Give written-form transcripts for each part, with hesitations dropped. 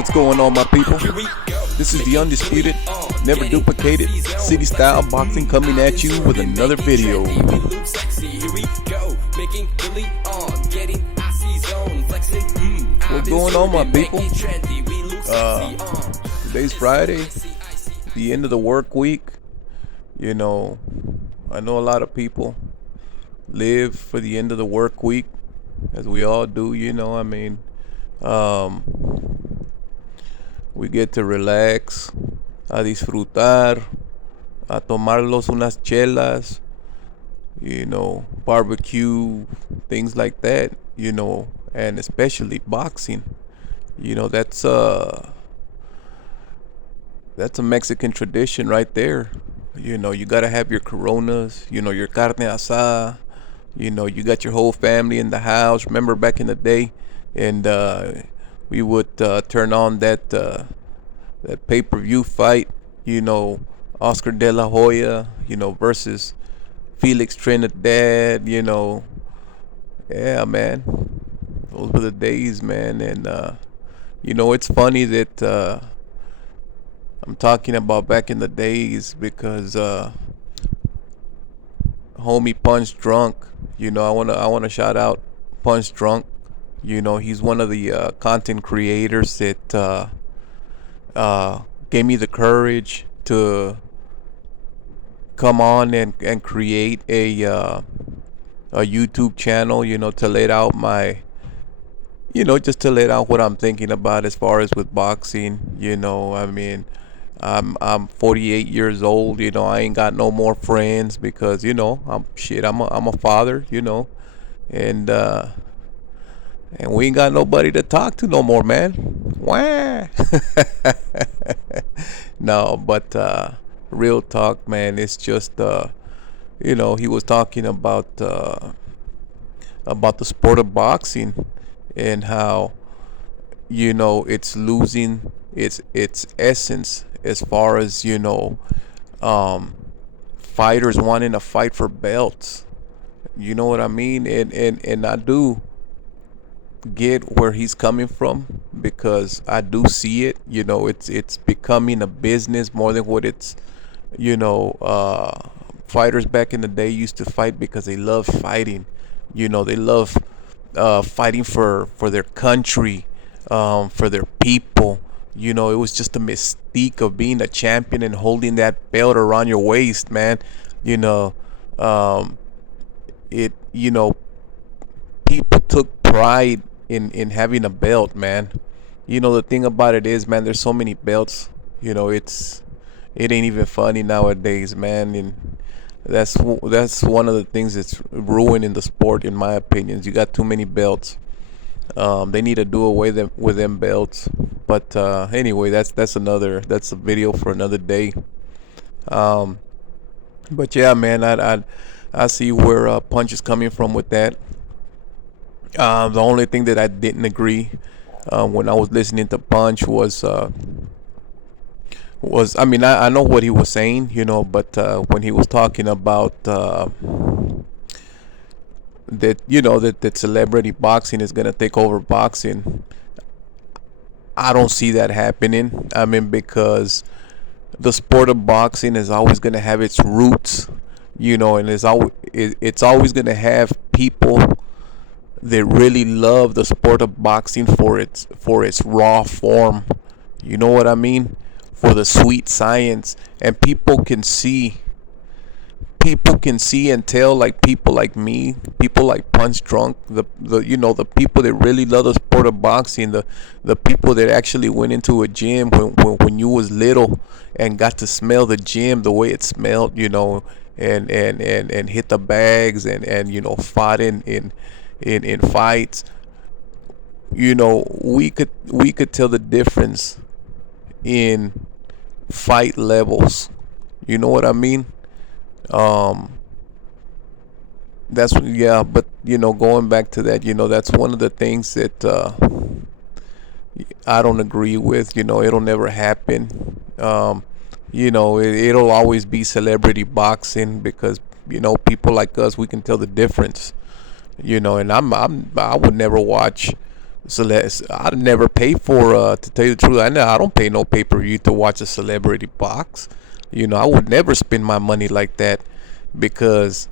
What's going on, my people? This is the undisputed, never duplicated Citystyleboxing coming at you with another video. What's going on, my people? Today's Friday, the end of the work week. You know, I know a lot of people live for the end of the work week, as we all do. We get to relax, a disfrutar, a tomarlos unas chelas, barbecue, things like that, and especially boxing. That's a Mexican tradition right there. You gotta have your Coronas, your carne asada. You got your whole family in the house. Remember back in the day, and we would turn on that pay-per-view fight. Oscar De La Hoya, versus Felix Trinidad. Yeah, man, those were the days, man. And it's funny that I'm talking about back in the days because homie Punch Drunk. I wanna shout out Punch Drunk. He's one of the content creators that gave me the courage to come on and create a YouTube channel. To let out my just to let out what I'm thinking about as far as with boxing. I'm 48 years old. I ain't got no more friends because I'm a father. And we ain't got nobody to talk to no more, man. Wah. No, but real talk, man. It's just he was talking about the sport of boxing and how it's losing its essence as far as fighters wanting to fight for belts. You know what I mean? And I do get where he's coming from because I do see it. It's becoming a business more than what it's. Fighters back in the day used to fight because they love fighting. They love fighting for their country, for their people. It was just a mystique of being a champion and holding that belt around your waist, man. People took pride in having a belt, man. The thing about it is, man, there's so many belts. It ain't even funny nowadays, man. And that's one of the things that's ruining the sport, in my opinion. You got too many belts. They need to do away with them belts. But anyway, that's a video for another day. But yeah, man, I see where Punch is coming from with that. The only thing that I didn't agree when I was listening to Punch was I know what he was saying, but when he was talking about that celebrity boxing is gonna take over boxing, I don't see that happening. Because the sport of boxing is always gonna have its roots, and it's always gonna have people that really love the sport of boxing for its raw form. You know what I mean? For the sweet science, and people can see and tell, like people like me, people like Punch Drunk, the people that really love the sport of boxing, the people that actually went into a gym when you was little and got to smell the gym the way it smelled, and hit the bags and fought in fights. We could tell the difference in fight levels. You know what I mean? That's but going back to that, that's one of the things that I don't agree with. It'll never happen. It'll always be celebrity boxing because people like us, we can tell the difference. And I would never watch I'd never pay for to tell you the truth. I don't pay no pay-per-view to watch a celebrity box. I would never spend my money like that because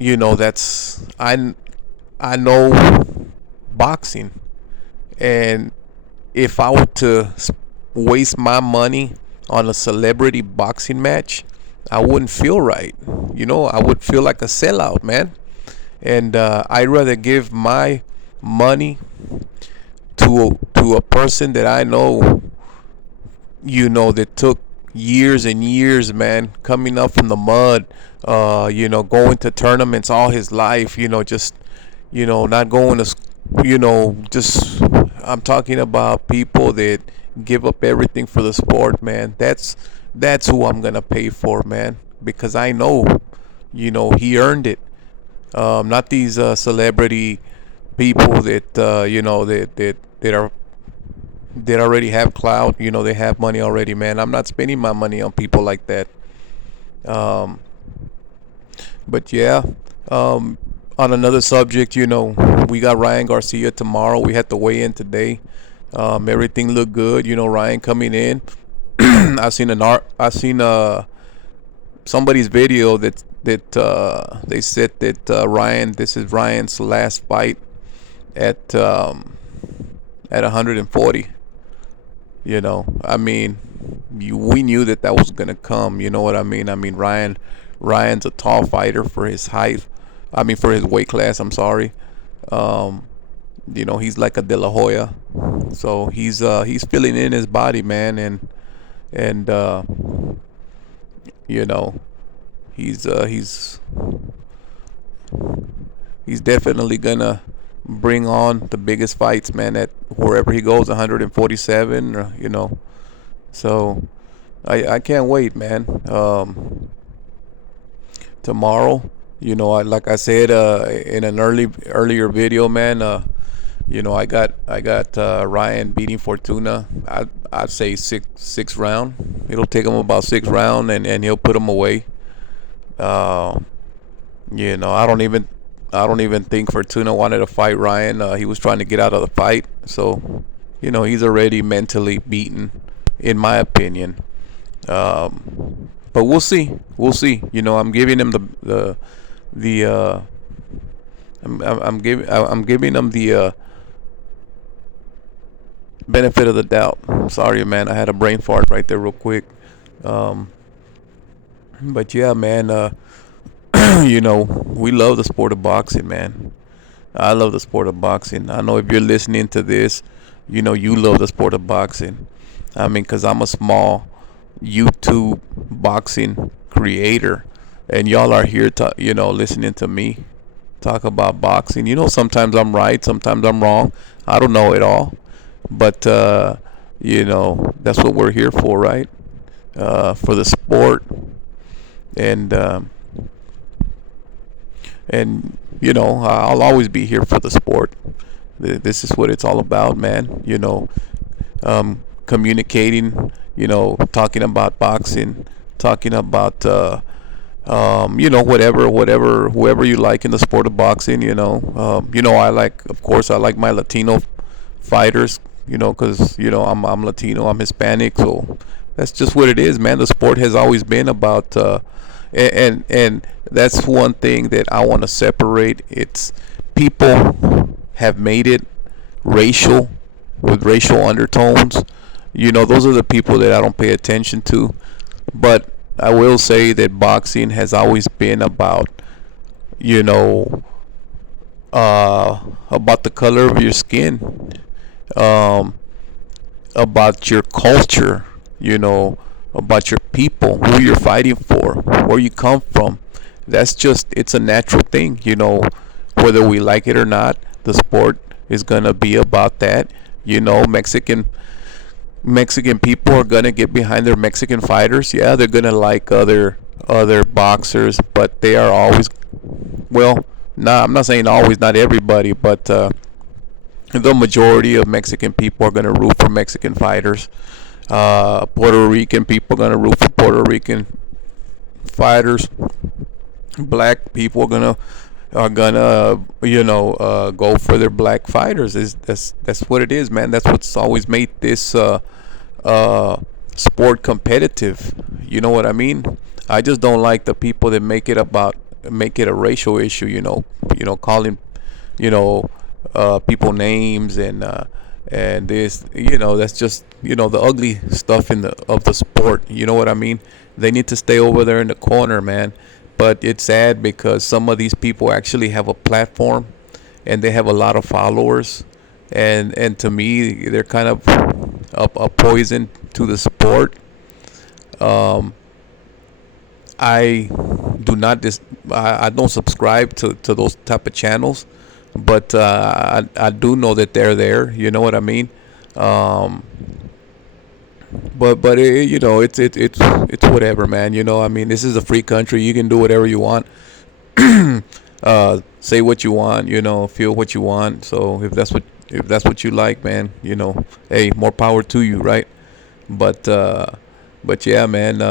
that's I know boxing, and if I were to waste my money on a celebrity boxing match, I wouldn't feel right. I would feel like a sellout, man. And I'd rather give my money to a person that I know, that took years and years, man, coming up from the mud, going to tournaments all his life, just, not going to, just, I'm talking about people that give up everything for the sport, man. That's who I'm gonna pay for, man, because I know, he earned it. Not these celebrity people that that are that already have clout. They have money already, man. I'm not spending my money on people like that. Um, but yeah, on another subject, we got Ryan Garcia tomorrow. We had to weigh in today. Everything looked good. Ryan coming in. I seen somebody's video that they said that Ryan, this is Ryan's last fight at 140. I mean, we knew that was gonna come. You know what I mean? I mean, Ryan's a tall fighter for his height. I mean, for his weight class. I'm sorry. Um, he's like a De La Hoya, so he's filling in his body, man, and you know he's he's definitely gonna bring on the biggest fights, man, at wherever he goes, 147, so I can't wait, man. Tomorrow, like I said in an earlier video, man, I got Ryan beating Fortuna. I'd say six round. It'll take him about 6 round, and he'll put him away. uh I don't even think Fortuna wanted to fight Ryan. He was trying to get out of the fight, so he's already mentally beaten, in my opinion. But we'll see. We'll see. I'm giving him the I'm giving him the benefit of the doubt. Sorry, man. I had a brain fart right there, real quick. Um, but yeah, man. We love the sport of boxing, man. I love the sport of boxing. I know if you're listening to this, you love the sport of boxing. I mean, because I'm a small YouTube boxing creator, and y'all are here to, listening to me talk about boxing. Sometimes I'm right, sometimes I'm wrong. I don't know it all, but that's what we're here for, right? For the sport, and I'll always be here for the sport. This is what it's all about, man. Communicating, talking about boxing, talking about whoever you like in the sport of boxing. Of course, I like my Latino fighters, because I'm Latino, I'm Hispanic, so that's just what it is, man. The sport has always been about and that's one thing that I want to separate. It's people have made it racial, with racial undertones. Those are the people that I don't pay attention to. But I will say that boxing has always been about, about the color of your skin, um, about your culture, about your people, who you're fighting for, where you come from. It's a natural thing, whether we like it or not. The sport is gonna be about that. Mexican people are gonna get behind their Mexican fighters. Yeah, they're gonna like other boxers, but they are always, well, I'm not saying always, not everybody, but the majority of Mexican people are gonna root for Mexican fighters. Puerto Rican people are gonna root for Puerto Rican fighters. Black people are gonna are gonna, go for their black fighters. Is that's what it is, man. That's what's always made this uh, sport competitive. You know what I mean? I just don't like the people that make it a racial issue. Calling, you know, people names and this. That's just the ugly stuff of the sport. You know what I mean? They need to stay over there in the corner, man. But it's sad because some of these people actually have a platform and they have a lot of followers, and to me they're kind of a poison to the sport. um, I do not I don't subscribe to those type of channels, but I do know that they're there. You know what I mean? um, but it's whatever, man. I mean, this is a free country. You can do whatever you want. Say what you want, feel what you want. So if that's what you like, man, hey, more power to you, right? But yeah, man.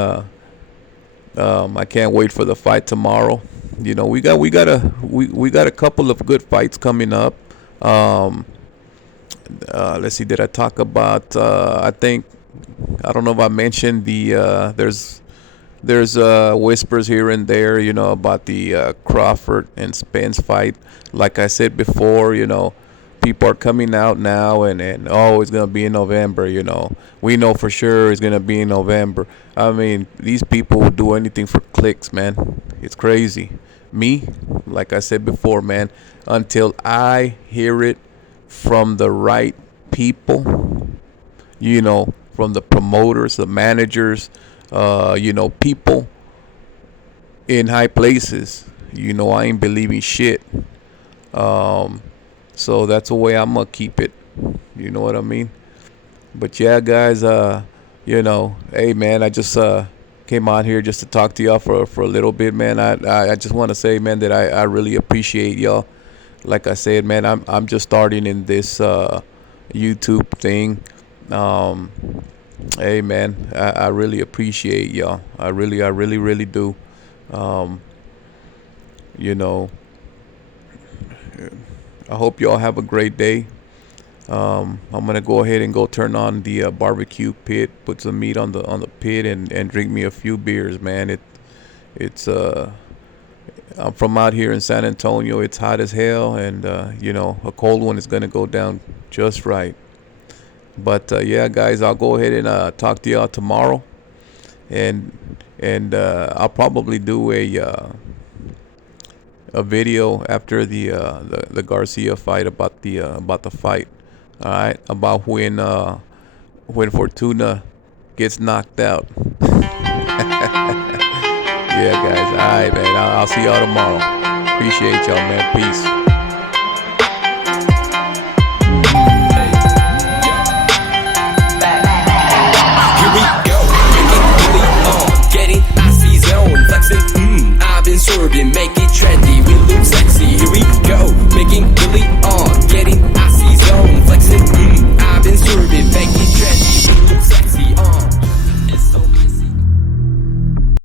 I can't wait for the fight tomorrow. We got a couple of good fights coming up. Um, let's see. Did I talk about? I don't know if I mentioned there's whispers here and there, about the Crawford and Spence fight. Like I said before, people are coming out now and oh, it's gonna be in November. We know for sure it's gonna be in November. I mean, these people will do anything for clicks, man. It's crazy. Me, like I said before, man, until I hear it from the right people, from the promoters, the managers, people in high places. I ain't believing shit. Um, so that's the way I'm gonna keep it. You know what I mean? But yeah, guys. Hey, man, I just came on here just to talk to y'all for a little bit, man. I just want to say, man, that I really appreciate y'all. Like I said, man, I'm just starting in this YouTube thing. Um, Hey, man, I really appreciate y'all. I really, really do. Um, you know, I hope y'all have a great day. I'm gonna go ahead and go turn on the barbecue pit, put some meat on the pit, and drink me a few beers, man. It's I'm from out here in San Antonio. It's hot as hell, and a cold one is gonna go down just right. But yeah, guys, I'll go ahead and talk to y'all tomorrow, and I'll probably do a video after the Garcia fight about the fight. All right, about when Fortuna gets knocked out. Yeah, guys. All right, man. I'll see y'all tomorrow. Appreciate y'all, man. Peace. Getting icy zone, flexing, I've been serving, making